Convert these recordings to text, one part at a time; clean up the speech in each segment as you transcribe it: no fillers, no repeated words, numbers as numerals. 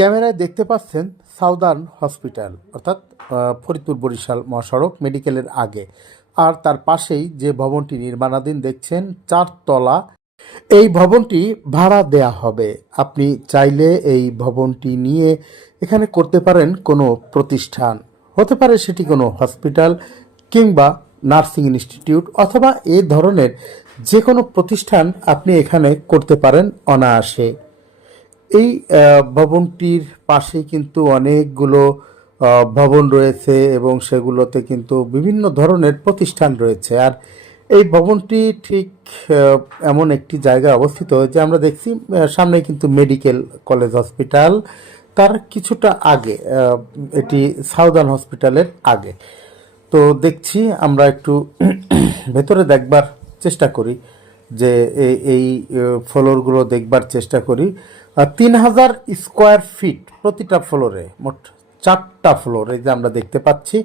ক্যামেরায় দেখতে পাচ্ছেন সাউদার্ন হসপিটাল অর্থাৎ ফরিদপুর বরিশাল মহাসড়ক মেডিকেলের আগে। আর তার পাশেই যে ভবনটি নির্মাণাধীন দেখছেন 4 তলা। এই ভবনটি ভাড়া দেয়া হবে। আপনি চাইলে এই ভবনটি নিয়ে এখানে করতে পারেন কোনো প্রতিষ্ঠান, হতে পারে সেটি কোনো হসপিটাল কিংবা নার্সিং ইনস্টিটিউট অথবা এই ধরনের যে কোনো প্রতিষ্ঠান আপনি এখানে করতে পারেন অনায়াসে। এই ভবনটির পাশেই কিন্তু অনেকগুলো ভবন রয়েছে এবং সেগুলোতে কিন্তু বিভিন্ন ধরনের প্রতিষ্ঠান রয়েছে। আর এই ভবনটি ঠিক এমন একটি জায়গায় অবস্থিত যে আমরা দেখছি সামনে কিন্তু মেডিকেল কলেজ হসপিটাল, তার কিছুটা আগে এটি সাউদার্ন হসপিটালের আগে। তো দেখছি আমরা একটু ভেতরে দেখবার চেষ্টা করি, যে এই ফ্লোরগুলো দেখবার চেষ্টা করি। 3000 স্কোয়ার ফিট প্রতিটা ফ্লোরে, মোট 4টা ফ্লোর এই যে আমরা দেখতে পাচ্ছি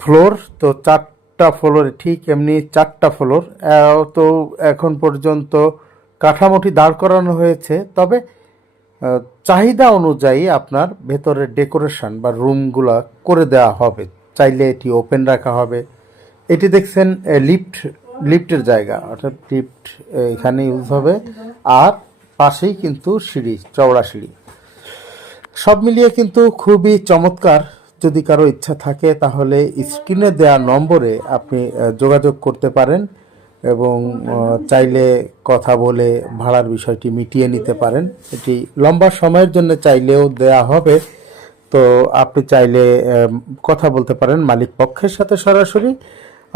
ফ্লোর। তো 4টা ফ্লোরে ঠিক এমনি 4টা ফ্লোর। তো এখন পর্যন্ত কাঠামোটি দাঁড় করানো হয়েছে, তবে চাহিদা অনুযায়ী আপনার ভেতরের ডেকোরেশন বা রুমগুলা করে দেওয়া হবে। চাইলে এটি ওপেন রাখা হবে। এটি দেখছেন লিফটের জায়গা, অর্থাৎ লিফট এখানে ইউজ হবে। আর পাশেই কিন্তু সিঁড়ি, চওড়া সিঁড়ি। সব মিলিয়ে কিন্তু খুবই চমৎকার। যদি কারো ইচ্ছা থাকে তাহলে স্ক্রিনে দেওয়া নম্বরে আপনি যোগাযোগ করতে পারেন এবং চাইলে কথা বলে ভাড়ার বিষয়টি মিটিয়ে নিতে পারেন। এটি লম্বা সময়ের জন্য চাইলেও দেয়া হবে। তো আপনি চাইলে কথা বলতে পারেন মালিক পক্ষের সাথে সরাসরি।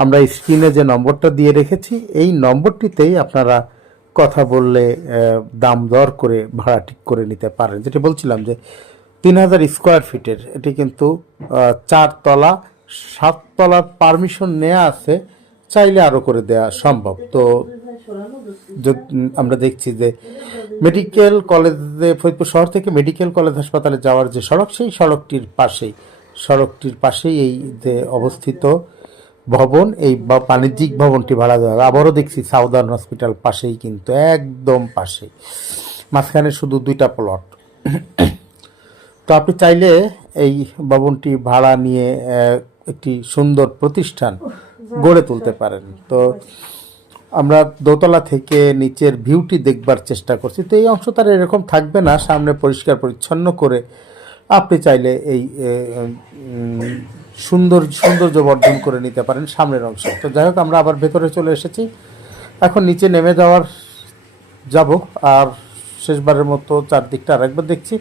আমরা স্ক্রিনে যে নম্বরটা দিয়ে রেখেছি এই নম্বরটিতেই আপনারা কথা বললে দাম দর করে ভাড়া ঠিক করে নিতে পারেন। যেটি বলছিলাম যে 3000 স্কোয়ার ফিটের এটি কিন্তু 4 তলা, 7 তলার পারমিশন নেওয়া আছে, চাইলে আরও করে দেওয়া সম্ভব। তো আমরা দেখছি যে মেডিকেল কলেজে, ফরিদপুর শহর থেকে মেডিকেল কলেজ হাসপাতালে যাওয়ার যে সড়ক, সেই সড়কটির পাশেই এই যে অবস্থিত ভবন, এই বাণিজ্যিক ভবনটি ভাড়া দেওয়া হবে। আবারও দেখছি সাউদার্ন হসপিটাল পাশেই, কিন্তু একদম পাশেই, মাঝখানে শুধু 2টা প্লট। তো আপনি চাইলে এই ভবনটি ভাড়া নিয়ে একটি সুন্দর প্রতিষ্ঠান গড়ে তুলতে পারেন। তো আমরা দোতলা থেকে নিচের ভিউটি দেখবার চেষ্টা করছি। তো এই অংশ তার এরকম থাকবে না, সামনে পরিষ্কার পরিচ্ছন্ন করে আপনি চাইলে এই সৌন্দর্য বর্ধন করে নিতে পারেন সামনের অংশ। তো যাই হোক, আমরা আবার ভেতরে চলে এসেছি, এখন নিচে নেমে যাব আর শেষবারের মতো চারদিকটা আরেকবার দেখছি।